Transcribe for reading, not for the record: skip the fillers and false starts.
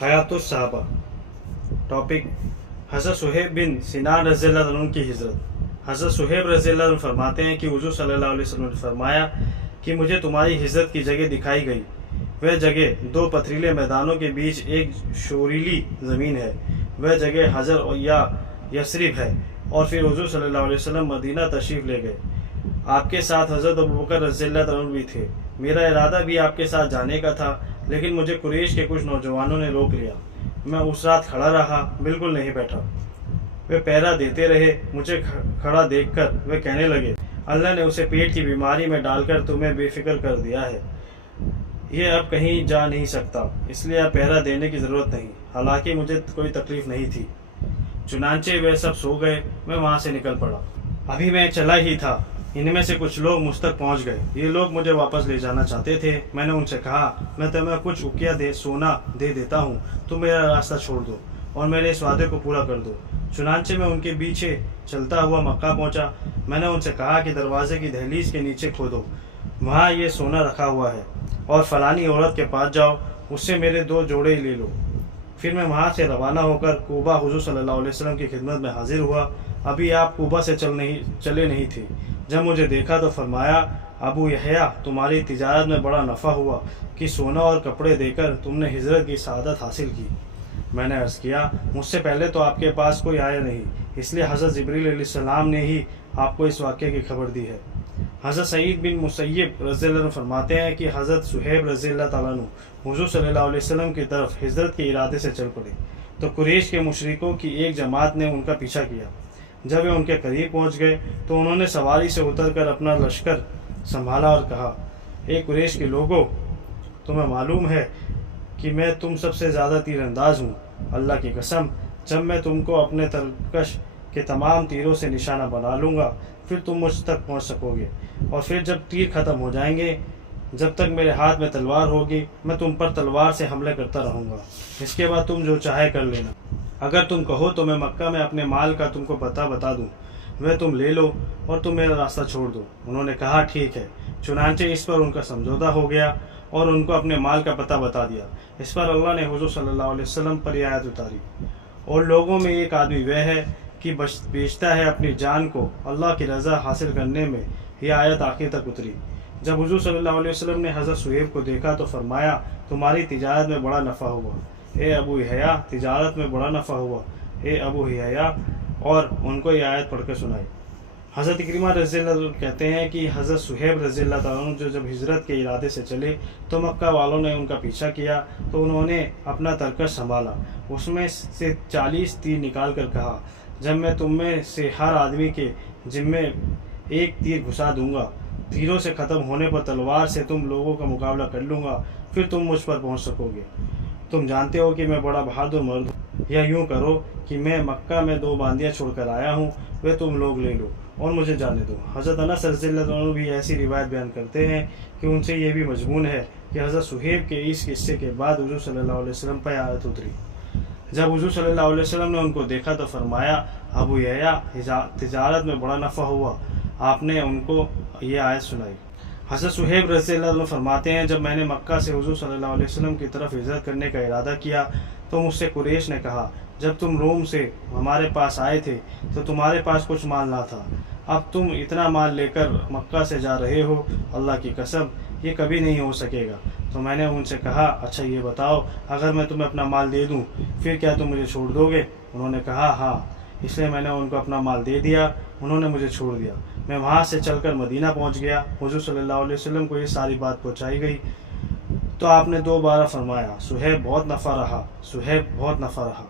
हयातुस सहाबा। टॉपिक हज़रत सुहेब बिन सिनान रज़ियल्लाहु अन्हु की हिजरत। हज़रत सुहेब रज़ियल्लाहु अन्हु फरमाते हैं कि हुज़ूर सल्लल्लाहु अलैहि वसल्लम ने फरमाया कि मुझे तुम्हारी हिजरत की जगह दिखाई गई। वह जगह दो पथरीले मैदानों के बीच एक शोरीली ज़मीन है। वह जगह हजर या यसरिब है। और फिर हुज़ूर सल्लल्लाहु अलैहि वसल्लम मदीना तशरीफ़ ले गए। आपके साथ हज़रत अबू बकर रज़ियल्लाहु अन्हु भी थे। मेरा इरादा भी आपके साथ जाने का था, लेकिन मुझे कुरैश के कुछ नौजवानों ने रोक लिया। मैं उस रात खड़ा रहा, बिल्कुल नहीं बैठा। वे पहरा देते रहे। मुझे खड़ा देखकर वे कहने लगे, अल्लाह ने उसे पेट की बीमारी में डालकर तुम्हें बेफिक्र कर दिया है। ये अब कहीं जा नहीं सकता, इसलिए अब पहरा देने की ज़रूरत नहीं। हालांकि मुझे कोई तकलीफ नहीं थी। चुनांचे वे सब सो गए। मैं वहाँ से निकल पड़ा। अभी मैं चला ही था, इनमें से कुछ लोग मुझ तक पहुंच गए। ये लोग मुझे वापस ले जाना चाहते थे। मैंने उनसे कहा, मैं तुम्हें कुछ उकिया सोना दे देता हूँ, तुम मेरा रास्ता छोड़ दो और मेरे इस वादे को पूरा कर दो। चुनांचे मैं उनके पीछे चलता हुआ मक्का पहुंचा। मैंने उनसे कहा कि दरवाजे की दहलीज के नीचे खोदो, वहाँ ये सोना रखा हुआ है, और फलानी औरत के पास जाओ, उससे मेरे 2 जोड़े ले लो। फिर मैं वहाँ से रवाना होकर कूबा हुज़ूर सल्लल्लाहु अलैहि वसल्लम की खिदमत में हाजिर हुआ। अभी आप कूबा से चले नहीं थे। जब मुझे देखा तो फरमाया, अबू यहया, तुम्हारी तिजारत में बड़ा नफ़ा हुआ कि सोना और कपड़े देकर तुमने हिजरत की सआदत हासिल की। मैंने अर्ज़ किया, मुझसे पहले तो आपके पास कोई आया नहीं, इसलिए हज़रत जिब्रील अलैहिस्सलाम ने ही आपको इस वाक़े की खबर दी है। हज़रत सईद बिन मुसय्यब रज़ियल्लाहु अन्हु फरमाते हैं कि हज़रत सुहेब रज़ियल्लाहु ताला अन्हु हुज़ूर सल्लल्लाहु अलैहि वसल्लम की तरफ हिजरत के इरादे से चल पड़े, तो कुरैश के मुशरिकों की एक जमात ने उनका पीछा किया। जब वे उनके करीब पहुंच गए तो उन्होंने सवारी से उतरकर अपना लश्कर संभाला और कहा, ए कुरैश के लोगों, तुम्हें मालूम है कि मैं तुम सबसे ज़्यादा तीरंदाज हूँ। अल्लाह की कसम, जब मैं तुमको अपने तरकश के तमाम तीरों से निशाना बना लूँगा, फिर तुम मुझ तक पहुँच सकोगे, और फिर जब तीर ख़त्म हो जाएंगे, जब तक मेरे हाथ में तलवार होगी, मैं तुम पर तलवार से हमले करता रहूँगा। इसके बाद तुम जो चाहे कर लेना। अगर तुम कहो तो मैं मक्का में अपने माल का तुमको बता दूं, वह तुम ले लो और तुम मेरा रास्ता छोड़ दो। उन्होंने कहा, ठीक है। चुनांचे इस पर उनका समझौता हो गया और उनको अपने माल का पता बता दिया। इस पर अल्लाह ने हुज़ूर सल्लल्लाहु अलैहि वसल्लम पर यह आयत उतारी, और लोगों में एक आदमी वह है कि बेचता है अपनी जान को अल्लाह की रज़ा हासिल करने में। यह आयत आखिर तक उतरी। जब हुज़ूर सल्लल्लाहु अलैहि वसल्लम ने हज़रत सुहेब को देखा तो फरमाया, तुम्हारी तिजारत में बड़ा नफ़ा हुआ, ए अबू यहया, तिजारत में बड़ा नफ़ा हुआ, ए अबू यहया, और उनको ये आयत पढ़कर सुनाई। हज़रत इकरिमा रज़ियल्लाहु अन्हु कहते हैं कि हज़रत सुहेब रज़ियल्लाहु अन्हु जो जब हिजरत के इरादे से चले तो मक्का वालों ने उनका पीछा किया, तो उन्होंने अपना तरकश संभाला। उसमें से 40 तीर निकाल कर कहा, जब मैं तुम में से हर आदमी के जिम्मे एक तीर घुसा दूंगा, तीरों से ख़त्म होने पर तलवार से तुम लोगों का मुकाबला कर लूँगा, फिर तुम मुझ पर पहुँच सकोगे। तुम जानते हो कि मैं बड़ा बहादुर मर्द हूँ। या यूँ करो कि मैं मक्का में 2 बांदियाँ छोड़कर आया हूँ, वे तुम लोग ले लो और मुझे जाने दो। हज़रत अनस रज़ियल्लाहु अन्हु भी ऐसी रिवायत बयान करते हैं कि उनसे ये भी मजमून है कि हज़रत सुहेब के इस किस्से के बाद हुज़ूर सल्लल्लाहु अलैहि वसल्लम पर आयत उतरी। जब हुज़ूर सल्लल्लाहु अलैहि वसल्लम ने उनको देखा तो फरमाया, अबू यहया, तिजारत में बड़ा नफ़ा हुआ। आपने उनको ये आयत सुनाई। हज़रत सुहेब रज़ियल्लाहु अन्हु फरमाते हैं, जब मैंने मक्का से हुज़ूर सल्लल्लाहु अलैहि वसल्लम की तरफ हिजरत करने का इरादा किया तो मुझसे कुरैश ने कहा, जब तुम रोम से हमारे पास आए थे तो तुम्हारे पास कुछ माल ना था, अब तुम इतना माल लेकर मक्का से जा रहे हो, अल्लाह की कसम ये कभी नहीं हो सकेगा। तो मैंने उनसे कहा, अच्छा ये बताओ, अगर मैं तुम्हें अपना माल दे दूँ फिर क्या तुम मुझे छोड़ दोगे? उन्होंने कहा, हाँ। इसलिए मैंने उनको अपना माल दे दिया, उन्होंने मुझे छोड़ दिया। मैं वहाँ से चलकर मदीना पहुँच गया। हुज़ूर सल्लल्लाहु अलैहि वसल्लम को ये सारी बात पहुँचाई गई तो आपने 2 बार फरमाया, सुहेब बहुत नफ़ा रहा, सुहेब बहुत नफ़ा रहा।